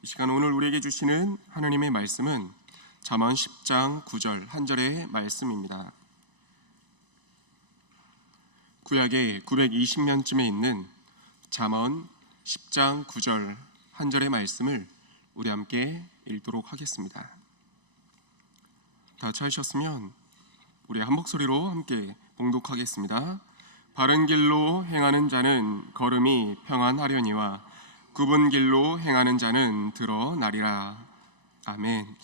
이 시간 오늘 우리에게 주시는 하나님의 말씀은 잠언 10장 9절 한 절의 말씀입니다. 구약에 920년쯤에 있는 잠언 10장 9절 한 절의 말씀을 우리 함께 읽도록 하겠습니다. 다 같이 하셨으면 우리 한 목소리로 함께 봉독하겠습니다. 바른 길로 행하는 자는 걸음이 평안하려니와 굽은 길로 행하는 자는 드러나리라. 아멘.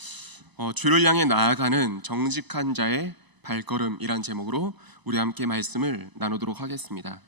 주를 향해 나아가는 정직한 자의 발걸음이란 제목으로 우리 함께 말씀을 나누도록 하겠습니다.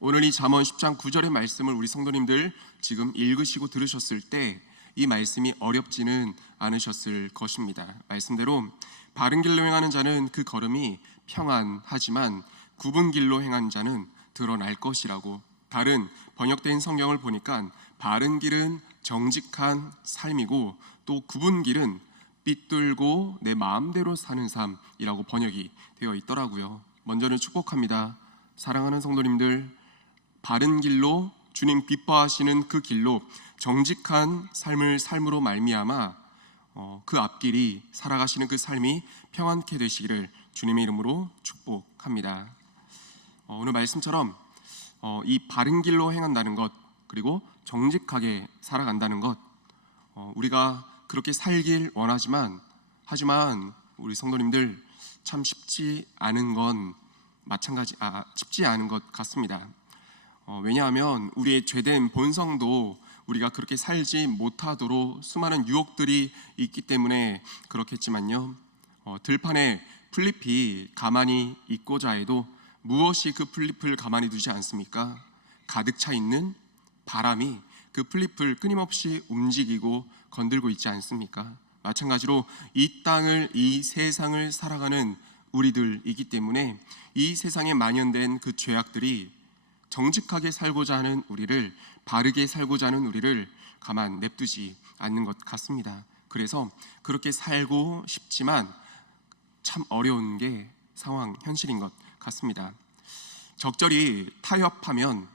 오늘 이 잠언 10장 9절의 말씀을 우리 성도님들 지금 읽으시고 들으셨을 때 이 말씀이 어렵지는 않으셨을 것입니다. 말씀대로 바른 길로 행하는 자는 그 걸음이 평안하지만 굽은 길로 행하는 자는 드러날 것이라고, 다른 번역된 성경을 보니까 바른 길은 정직한 삶이고 또 굽은 길은 삐뚤고 내 마음대로 사는 삶이라고 번역이 되어 있더라고요. 먼저는 축복합니다. 사랑하는 성도님들, 바른 길로 주님 기뻐하시는 그 길로 정직한 삶으로 말미암아 그 앞길이 살아가시는 그 삶이 평안케 되시기를 주님의 이름으로 축복합니다. 오늘 말씀처럼 이 바른 길로 행한다는 것, 그리고 정직하게 살아간다는 것, 우리가 그렇게 살길 원하지만 하지만 우리 성도님들 참 쉽지 않은 것 같습니다. 왜냐하면 우리의 죄된 본성도 우리가 그렇게 살지 못하도록 수많은 유혹들이 있기 때문에 그렇겠지만요, 들판에 풀잎이 가만히 있고자 해도 무엇이 그 풀잎을 가만히 두지 않습니까? 가득 차 있는 바람이 그 풀잎을 끊임없이 움직이고 건들고 있지 않습니까? 마찬가지로 이 땅을, 이 세상을 살아가는 우리들이기 때문에 이 세상에 만연된 그 죄악들이 정직하게 살고자 하는 우리를, 바르게 살고자 하는 우리를 가만 냅두지 않는 것 같습니다. 그래서 그렇게 살고 싶지만 참 어려운 게 현실인 것 같습니다. 적절히 타협하면,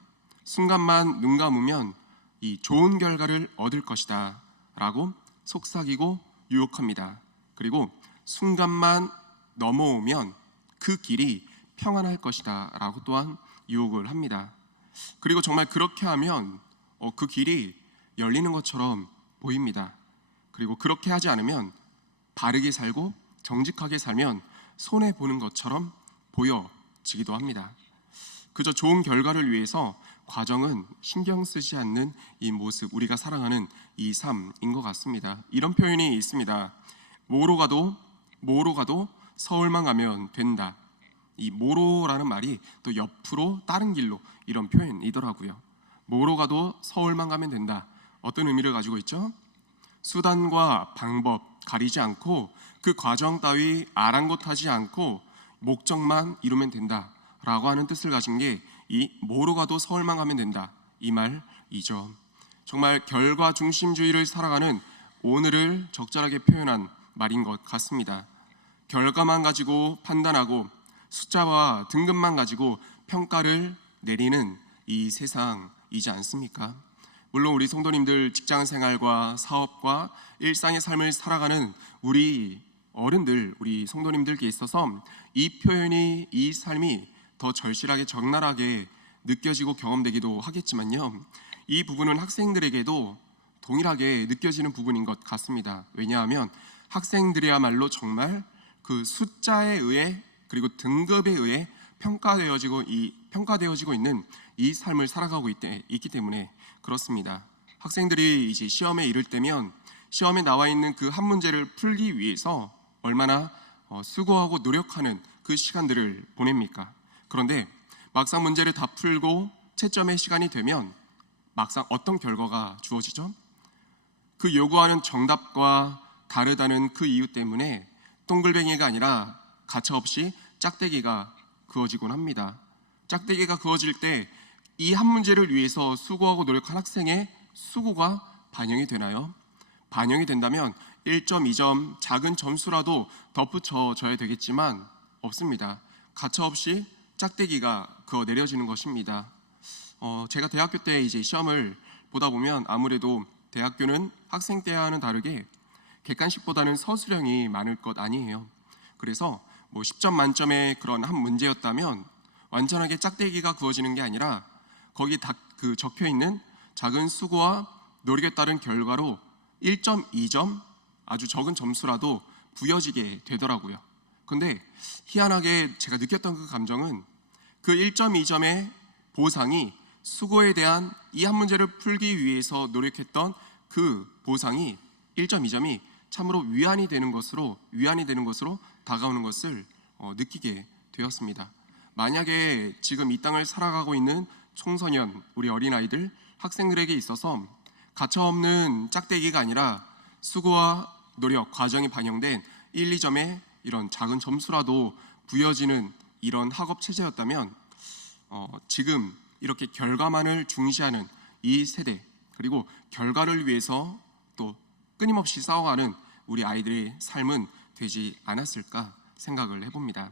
순간만 눈 감으면 이 좋은 결과를 얻을 것이다 라고 속삭이고 유혹합니다. 그리고 순간만 넘어오면 그 길이 평안할 것이다 라고 또한 유혹을 합니다. 그리고 정말 그렇게 하면 그 길이 열리는 것처럼 보입니다. 그리고 그렇게 하지 않으면, 바르게 살고 정직하게 살면 손해보는 것처럼 보여지기도 합니다. 그저 좋은 결과를 위해서 과정은 신경 쓰지 않는 이 모습, 우리가 살아가는 이 삶인 것 같습니다. 이런 표현이 있습니다. 뭐로 가도 서울만 가면 된다. 이 뭐로라는 말이 또 옆으로 다른 길로, 이런 표현이더라고요. 뭐로 가도 서울만 가면 된다. 어떤 의미를 가지고 있죠? 수단과 방법 가리지 않고 그 과정 따위 아랑곳하지 않고 목적만 이루면 된다 라고 하는 뜻을 가진 게 이 뭐로 가도 서울만 가면 된다, 이 말이죠. 정말 결과 중심주의를 살아가는 오늘을 적절하게 표현한 말인 것 같습니다. 결과만 가지고 판단하고 숫자와 등급만 가지고 평가를 내리는 이 세상이지 않습니까? 물론 우리 성도님들 직장생활과 사업과 일상의 삶을 살아가는 우리 어른들, 우리 성도님들께 있어서 이 표현이, 이 삶이 더 절실하게 적나라하게 느껴지고 경험되기도 하겠지만요, 이 부분은 학생들에게도 동일하게 느껴지는 부분인 것 같습니다. 왜냐하면 학생들이야말로 정말 그 숫자에 의해, 그리고 등급에 의해 평가되어지고 있는 이 삶을 살아가고 있기 때문에 그렇습니다. 학생들이 이제 시험에 이를 때면 시험에 나와 있는 그 한 문제를 풀기 위해서 얼마나 수고하고 노력하는 그 시간들을 보냅니까? 그런데 막상 문제를 다 풀고 채점의 시간이 되면 막상 어떤 결과가 주어지죠? 그 요구하는 정답과 다르다는 그 이유 때문에 동글뱅이가 아니라 가차없이 짝대기가 그어지곤 합니다. 짝대기가 그어질 때 이 한 문제를 위해서 수고하고 노력한 학생의 수고가 반영이 되나요? 반영이 된다면 1점, 2점 작은 점수라도 덧붙여져야 되겠지만 없습니다. 가차없이 짝대기가 그어 내려지는 것입니다. 제가 대학교 때 이제 시험을 보다 보면 아무래도 대학교는 학생 때와는 다르게 객관식보다는 서술형이 많을 것 아니에요. 그래서 10점 만점의 그런 한 문제였다면 완전하게 짝대기가 그어지는 게 아니라 거기 그 적혀 있는 작은 수고와 노력에 따른 결과로 1점, 2점 아주 적은 점수라도 부여지게 되더라고요. 근데 희한하게 제가 느꼈던 그 감정은 그 1점, 2점의 보상이 수고에 대한 이 한 문제를 풀기 위해서 노력했던 그 보상이 1점, 2점이 참으로 위안이 되는 것으로 다가오는 것을 느끼게 되었습니다. 만약에 지금 이 땅을 살아가고 있는 청소년, 우리 어린아이들, 학생들에게 있어서 가차없는 짝대기가 아니라 수고와 노력, 과정이 반영된 1, 2점의 이런 작은 점수라도 부여지는 이런 학업 체제였다면 지금 이렇게 결과만을 중시하는 이 세대, 그리고 결과를 위해서 또 끊임없이 싸워가는 우리 아이들의 삶은 되지 않았을까 생각을 해봅니다.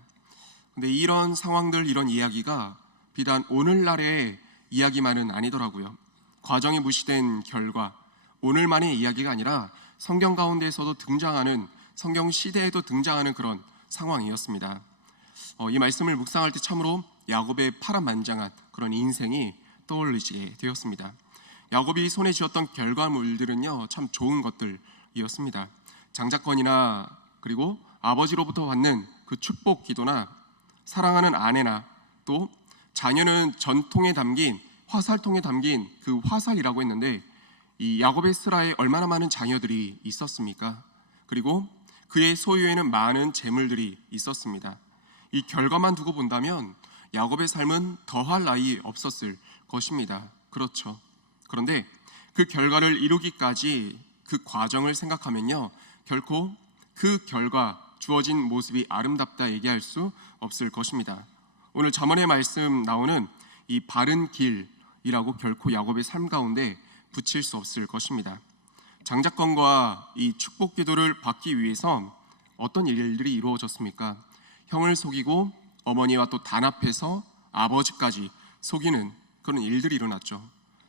근데 이런 상황들, 이런 이야기가 비단 오늘날의 이야기만은 아니더라고요. 과정이 무시된 결과, 오늘만의 이야기가 아니라 성경 가운데에서도 등장하는, 성경 시대에도 등장하는 그런 상황이었습니다. 이 말씀을 묵상할 때 참으로 야곱의 파란만장한 그런 인생이 떠올리게 되었습니다. 야곱이 손에 쥐었던 결과물들은요, 참 좋은 것들이었습니다. 장자권이나 그리고 아버지로부터 받는 그 축복 기도나 사랑하는 아내나 또 자녀는 전통에 담긴 화살통에 담긴 그 화살이라고 했는데, 이 야곱의 스라에 얼마나 많은 자녀들이 있었습니까? 그리고 그의 소유에는 많은 재물들이 있었습니다. 이 결과만 두고 본다면 야곱의 삶은 더할 나위 없었을 것입니다. 그렇죠. 그런데 그 결과를 이루기까지 그 과정을 생각하면요, 결코 그 결과 주어진 모습이 아름답다 얘기할 수 없을 것입니다. 오늘 잠언의 말씀 나오는 이 바른 길이라고 결코 야곱의 삶 가운데 붙일 수 없을 것입니다. 장자권과 이 축복 기도를 받기 위해서 어떤 일들이 이루어졌습니까? 형을 속이고 어머니와 또 단합해서 아버지까지 속이는 그런 일들이 일어났죠.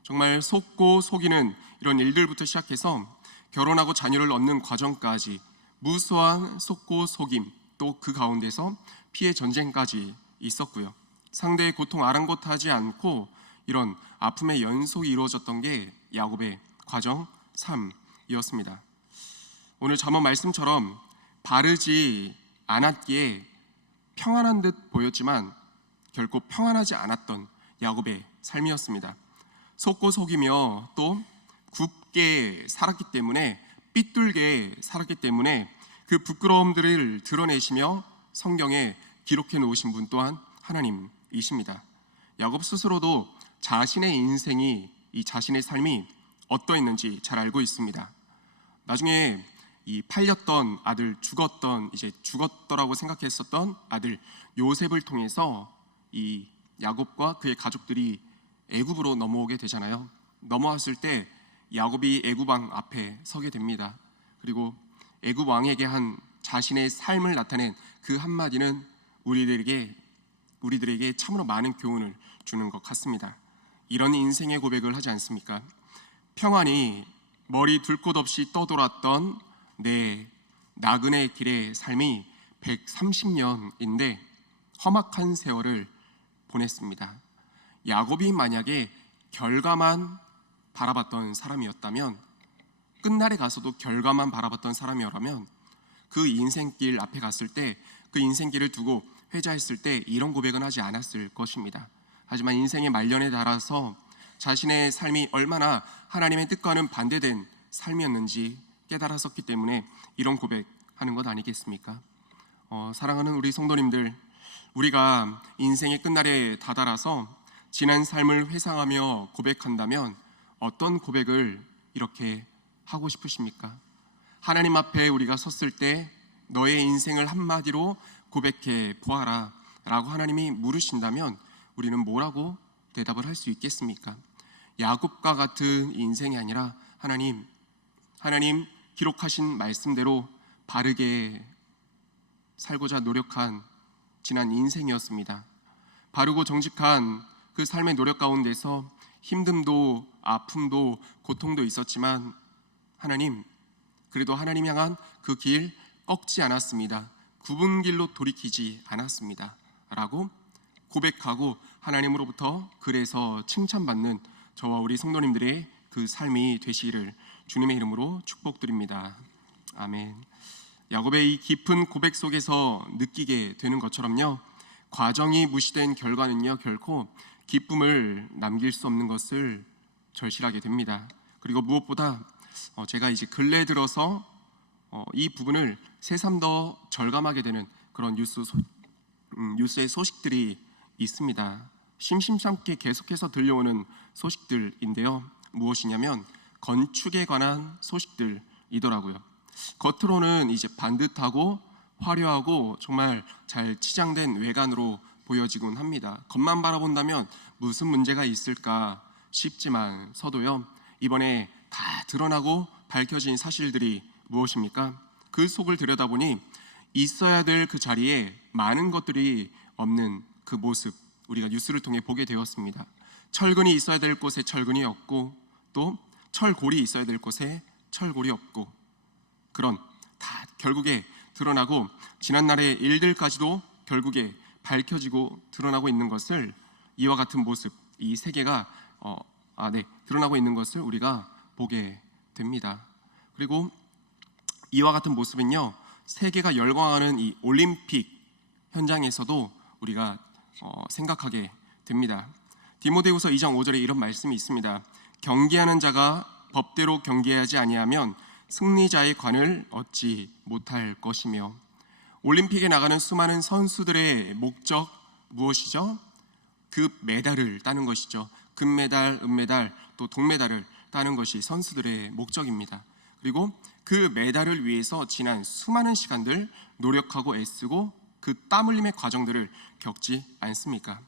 정말 속고 속이는 이런 일들부터 시작해서 결혼하고 자녀를 얻는 과정까지 무수한 속고 속임, 또 그 가운데서 피해 전쟁까지 있었고요. 상대의 고통 아랑곳하지 않고 이런 아픔의 연속이 이루어졌던 게 야곱의 과정, 삶이었습니다. 오늘 잠언 말씀처럼 바르지 않았기에 평안한 듯 보였지만 결코 평안하지 않았던 야곱의 삶이었습니다. 속고 속이며 또 굽게 살았기 때문에, 삐뚤게 살았기 때문에 그 부끄러움들을 드러내시며 성경에 기록해 놓으신 분 또한 하나님이십니다. 야곱 스스로도 자신의 인생이, 이 자신의 삶이 어떠했는지 잘 알고 있습니다. 나중에 이 팔렸던 아들, 이제 죽었더라고 생각했었던 아들 요셉을 통해서 이 야곱과 그의 가족들이 애굽으로 넘어오게 되잖아요. 넘어왔을 때 야곱이 애굽 왕 앞에 서게 됩니다. 그리고 애굽 왕에게 한 자신의 삶을 나타낸 그 한마디는 우리들에게 참으로 많은 교훈을 주는 것 같습니다. 이런 인생의 고백을 하지 않습니까? 평안히 머리 둘 곳 없이 떠돌았던 내 나그네 길의 삶이 130년인데 험악한 세월을 보냈습니다. 야곱이 만약에 결과만 바라봤던 사람이었다면, 끝날에 가서도 결과만 바라봤던 사람이라면 그 인생길 앞에 갔을 때, 그 인생길을 두고 회자했을 때 이런 고백은 하지 않았을 것입니다. 하지만 인생의 말년에 달아서 자신의 삶이 얼마나 하나님의 뜻과는 반대된 삶이었는지 깨달았었기 때문에 이런 고백하는 것 아니겠습니까? 사랑하는 우리 성도님들, 우리가 인생의 끝날에 다다라서 지난 삶을 회상하며 고백한다면 어떤 고백을 이렇게 하고 싶으십니까? 하나님 앞에 우리가 섰을 때 너의 인생을 한마디로 고백해 보아라 라고 하나님이 물으신다면 우리는 뭐라고 대답을 할 수 있겠습니까? 야곱과 같은 인생이 아니라 하나님 기록하신 말씀대로 바르게 살고자 노력한 지난 인생이었습니다. 바르고 정직한 그 삶의 노력 가운데서 힘듦도 아픔도 고통도 있었지만 하나님, 그래도 하나님 향한 그 길 꺾지 않았습니다. 굽은 길로 돌이키지 않았습니다. 라고 고백하고 하나님으로부터 그래서 칭찬받는 저와 우리 성도님들의 그 삶이 되시기를 주님의 이름으로 축복드립니다. 아멘. 야곱의 이 깊은 고백 속에서 느끼게 되는 것처럼요, 과정이 무시된 결과는요 결코 기쁨을 남길 수 없는 것을 절실하게 됩니다. 그리고 무엇보다 제가 이제 근래 들어서 이 부분을 새삼 더 절감하게 되는 그런 뉴스의 소식들이 있습니다. 심심찮게 계속해서 들려오는 소식들인데요, 무엇이냐면 건축에 관한 소식들이더라고요. 겉으로는 이제 반듯하고 화려하고 정말 잘 치장된 외관으로 보여지곤 합니다. 겉만 바라본다면 무슨 문제가 있을까 싶지만서도요, 이번에 다 드러나고 밝혀진 사실들이 무엇입니까? 그 속을 들여다보니 있어야 될 그 자리에 많은 것들이 없는 그 모습, 우리가 뉴스를 통해 보게 되었습니다. 철근이 있어야 될 곳에 철근이 없고, 또 철골이 있어야 될 곳에 철골이 없고, 그런 다 결국에 드러나고 지난날의 일들까지도 결국에 밝혀지고 드러나고 있는 것을, 이와 같은 모습, 이 세계가 드러나고 있는 것을 우리가 보게 됩니다. 그리고 이와 같은 모습은요, 세계가 열광하는 이 올림픽 현장에서도 우리가 생각하게 됩니다. 디모데후서 2장 5절에 이런 말씀이 있습니다. 경계하는 자가 법대로 경계하지 아니하면 승리자의 관을 얻지 못할 것이며. 올림픽에 나가는 수많은 선수들의 목적 무엇이죠? 그 메달을 따는 것이죠. 금메달, 은메달, 또 동메달을 따는 것이 선수들의 목적입니다. 그리고 그 메달을 위해서 지난 수많은 시간들 노력하고 애쓰고 그 땀 흘림의 과정들을 겪지 않습니까?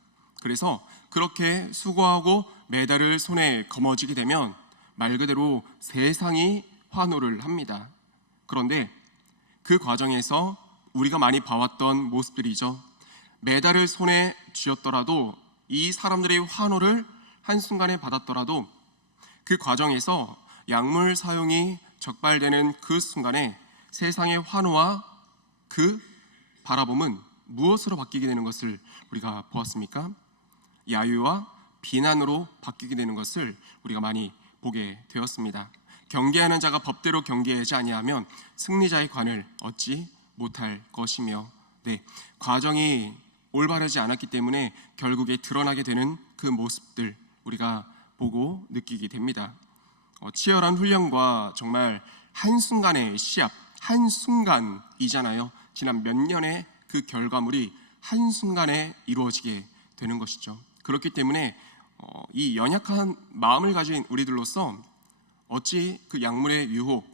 그래서 그렇게 수고하고 메달을 손에 거머쥐게 되면 말 그대로 세상이 환호를 합니다. 그런데 그 과정에서 우리가 많이 봐왔던 모습들이죠. 메달을 손에 쥐었더라도, 이 사람들의 환호를 한순간에 받았더라도 그 과정에서 약물 사용이 적발되는 그 순간에 세상의 환호와 그 바라봄은 무엇으로 바뀌게 되는 것을 우리가 보았습니까? 야유와 비난으로 바뀌게 되는 것을 우리가 많이 보게 되었습니다. 경계하는 자가 법대로 경계하지 아니하면 승리자의 관을 얻지 못할 것이며, 과정이 올바르지 않았기 때문에 결국에 드러나게 되는 그 모습들 우리가 보고 느끼게 됩니다. 치열한 훈련과 정말 한순간의 시합, 한순간이잖아요. 지난 몇 년의 그 결과물이 한순간에 이루어지게 되는 것이죠. 그렇기 때문에 이 연약한 마음을 가진 우리들로서 어찌 그 약물의 유혹,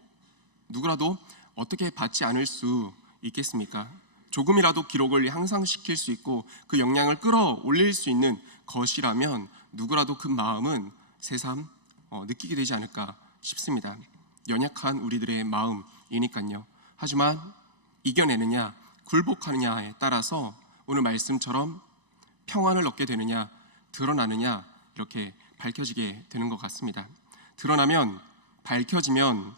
누구라도 어떻게 받지 않을 수 있겠습니까? 조금이라도 기록을 향상시킬 수 있고 그 역량을 끌어올릴 수 있는 것이라면 누구라도 그 마음은 새삼 느끼게 되지 않을까 싶습니다. 연약한 우리들의 마음이니까요. 하지만 이겨내느냐, 굴복하느냐에 따라서 오늘 말씀처럼 평안을 얻게 되느냐, 드러나느냐, 이렇게 밝혀지게 되는 것 같습니다. 드러나면, 밝혀지면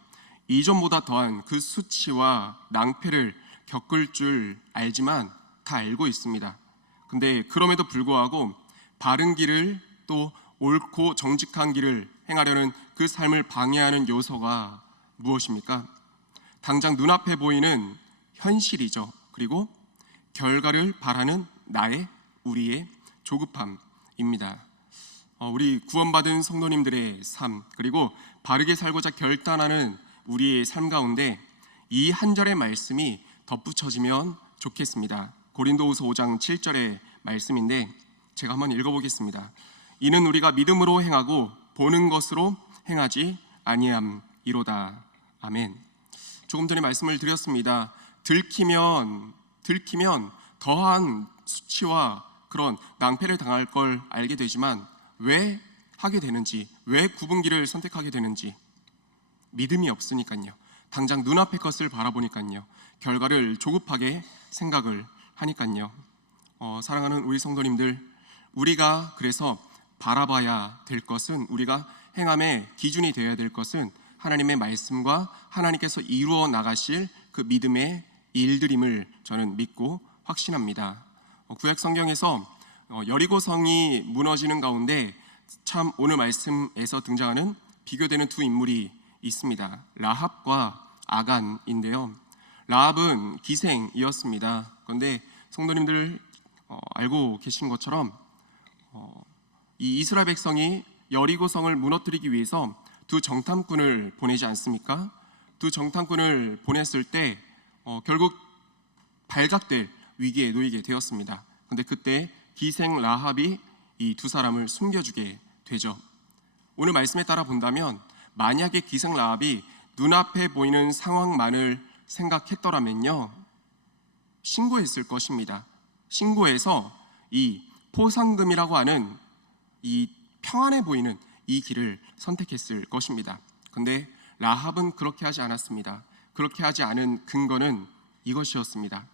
이전보다 더한 그 수치와 낭패를 겪을 줄 알지만 다 알고 있습니다. 근데 그럼에도 불구하고 바른 길을, 또 옳고 정직한 길을 행하려는 그 삶을 방해하는 요소가 무엇입니까? 당장 눈앞에 보이는 현실이죠. 그리고 결과를 바라는 우리의 조급함입니다. 우리 구원받은 성도님들의 삶, 그리고 바르게 살고자 결단하는 우리의 삶 가운데 이 한 절의 말씀이 덧붙여지면 좋겠습니다. 고린도후서 5장 7절의 말씀인데 제가 한번 읽어보겠습니다. 이는 우리가 믿음으로 행하고 보는 것으로 행하지 아니함이로다. 아멘. 조금 전에 말씀을 드렸습니다. 들키면 더한 수치와 그런 낭패를 당할 걸 알게 되지만 왜 하게 되는지, 왜 굽은 길을 선택하게 되는지, 믿음이 없으니까요. 당장 눈앞의 것을 바라보니까요. 결과를 조급하게 생각을 하니까요. 사랑하는 우리 성도님들, 우리가 그래서 바라봐야 될 것은, 우리가 행함의 기준이 되어야 될 것은 하나님의 말씀과 하나님께서 이루어 나가실 그 믿음의 일들임을 저는 믿고 확신합니다. 구약 성경에서 여리고성이 무너지는 가운데 참 오늘 말씀에서 등장하는 비교되는 두 인물이 있습니다. 라합과 아간인데요. 라합은 기생이었습니다. 그런데 성도님들 알고 계신 것처럼 이 이스라엘 백성이 여리고성을 무너뜨리기 위해서 두 정탐꾼을 보내지 않습니까? 두 정탐꾼을 보냈을 때 결국 발각될 위기에 놓이게 되었습니다. 그런데 그때 기생 라합이 이 두 사람을 숨겨주게 되죠. 오늘 말씀에 따라 본다면 만약에 기생 라합이 눈앞에 보이는 상황만을 생각했더라면요, 신고했을 것입니다. 신고해서 이 포상금이라고 하는 이 평안해 보이는 이 길을 선택했을 것입니다. 그런데 라합은 그렇게 하지 않았습니다. 그렇게 하지 않은 근거는 이것이었습니다.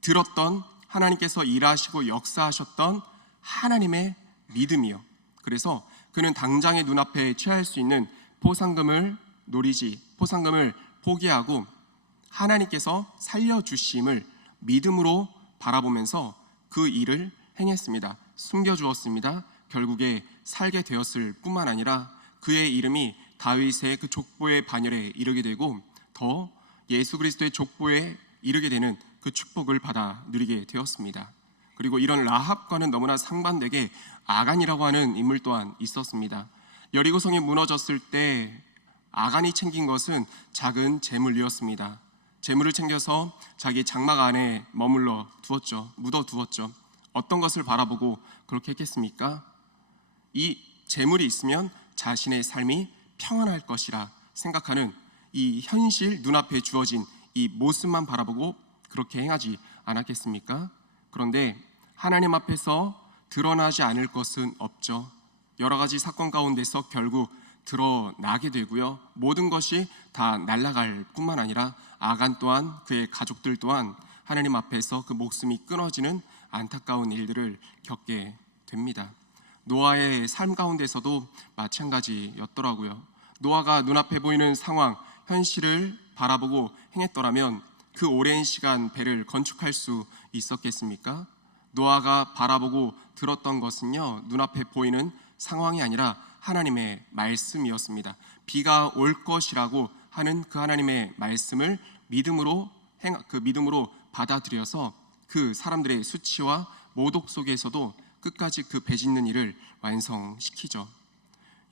들었던 하나님께서 일하시고 역사하셨던 하나님의 믿음이요. 그래서 그는 당장의 눈앞에 취할 수 있는 포상금을 포기하고 하나님께서 살려주심을 믿음으로 바라보면서 그 일을 행했습니다. 숨겨주었습니다. 결국에 살게 되었을 뿐만 아니라 그의 이름이 다윗의 그 족보의 반열에 이르게 되고 더 예수 그리스도의 족보에 이르게 되는 그 축복을 받아 누리게 되었습니다. 그리고 이런 라합과는 너무나 상반되게 아간이라고 하는 인물 또한 있었습니다. 여리고성이 무너졌을 때 아간이 챙긴 것은 작은 재물이었습니다. 재물을 챙겨서 자기 장막 안에 묻어 두었죠. 어떤 것을 바라보고 그렇게 했겠습니까? 이 재물이 있으면 자신의 삶이 평안할 것이라 생각하는 이 현실 눈앞에 주어진 이 모습만 바라보고 그렇게 행하지 않았겠습니까? 그런데 하나님 앞에서 드러나지 않을 것은 없죠. 여러 가지 사건 가운데서 결국 드러나게 되고요. 모든 것이 다 날아갈 뿐만 아니라 아간 또한 그의 가족들 또한 하나님 앞에서 그 목숨이 끊어지는 안타까운 일들을 겪게 됩니다. 노아의 삶 가운데서도 마찬가지였더라고요. 노아가 눈앞에 보이는 상황, 현실을 바라보고 행했더라면 그 오랜 시간 배를 건축할 수 있었겠습니까? 노아가 바라보고 들었던 것은요, 눈앞에 보이는 상황이 아니라 하나님의 말씀이었습니다. 비가 올 것이라고 하는 그 하나님의 말씀을 믿음으로 받아들여서 그 사람들의 수치와 모독 속에서도 끝까지 그 배 짓는 일을 완성시키죠.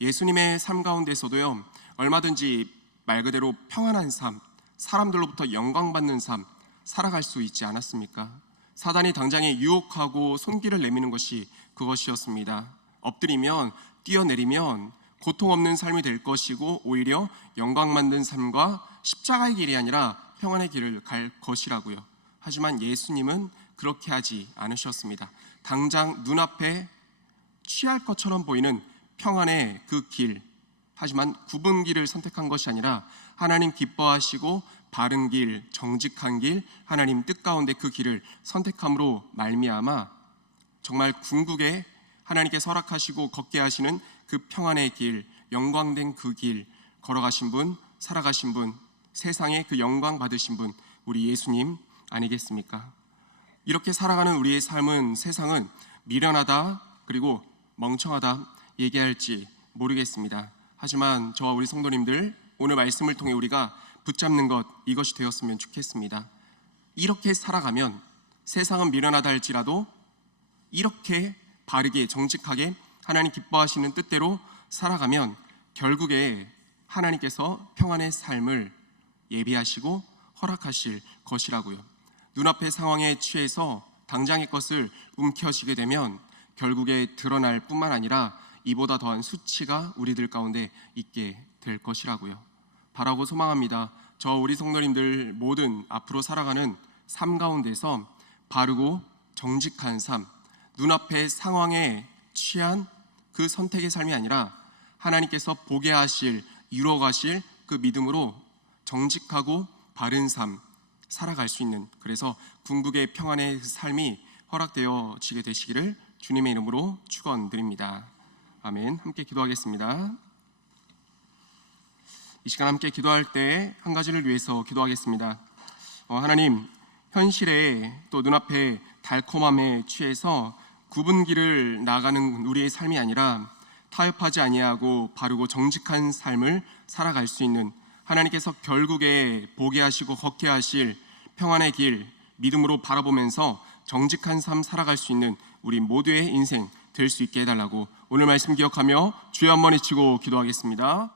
예수님의 삶 가운데서도요, 얼마든지 말 그대로 평안한 삶, 사람들로부터 영광받는 삶 살아갈 수 있지 않았습니까? 사단이 당장에 유혹하고 손길을 내미는 것이 그것이었습니다. 엎드리면 뛰어내리면 고통 없는 삶이 될 것이고 오히려 영광받는 삶과 십자가의 길이 아니라 평안의 길을 갈 것이라고요. 하지만 예수님은 그렇게 하지 않으셨습니다. 당장 눈앞에 취할 것처럼 보이는 평안의 그 길, 하지만 굽은 길을 선택한 것이 아니라 하나님 기뻐하시고 바른 길, 정직한 길, 하나님 뜻 가운데 그 길을 선택함으로 말미암아 정말 궁극에 하나님께서 허락하시고 걷게 하시는 그 평안의 길, 영광된 그 길 걸어가신 분, 살아가신 분, 세상에 그 영광 받으신 분, 우리 예수님 아니겠습니까? 이렇게 살아가는 우리의 삶은 세상은 미련하다 그리고 멍청하다 얘기할지 모르겠습니다. 하지만 저와 우리 성도님들 오늘 말씀을 통해 우리가 붙잡는 것, 이것이 되었으면 좋겠습니다. 이렇게 살아가면 세상은 미련하다 할지라도 이렇게 바르게 정직하게 하나님 기뻐하시는 뜻대로 살아가면 결국에 하나님께서 평안의 삶을 예비하시고 허락하실 것이라고요. 눈앞의 상황에 취해서 당장의 것을 움켜쥐게 되면 결국에 드러날 뿐만 아니라 이보다 더한 수치가 우리들 가운데 있게 될 것이라고요. 바라고 소망합니다. 저 우리 성도님들 모든 앞으로 살아가는 삶 가운데서 바르고 정직한 삶, 눈앞의 상황에 취한 그 선택의 삶이 아니라 하나님께서 보게 하실, 이루어 가실 그 믿음으로 정직하고 바른 삶 살아갈 수 있는, 그래서 궁극의 평안의 삶이 허락되어지게 되시기를 주님의 이름으로 축원드립니다. 아멘. 함께 기도하겠습니다. 이 시간 함께 기도할 때 한 가지를 위해서 기도하겠습니다. 하나님, 현실에 또 눈앞에 달콤함에 취해서 구분기를 나가는 우리의 삶이 아니라 타협하지 아니하고 바르고 정직한 삶을 살아갈 수 있는, 하나님께서 결국에 보게 하시고 걷게 하실 평안의 길 믿음으로 바라보면서 정직한 삶 살아갈 수 있는 우리 모두의 인생 될 수 있게 해달라고 오늘 말씀 기억하며 주여 한번 외치고 기도하겠습니다.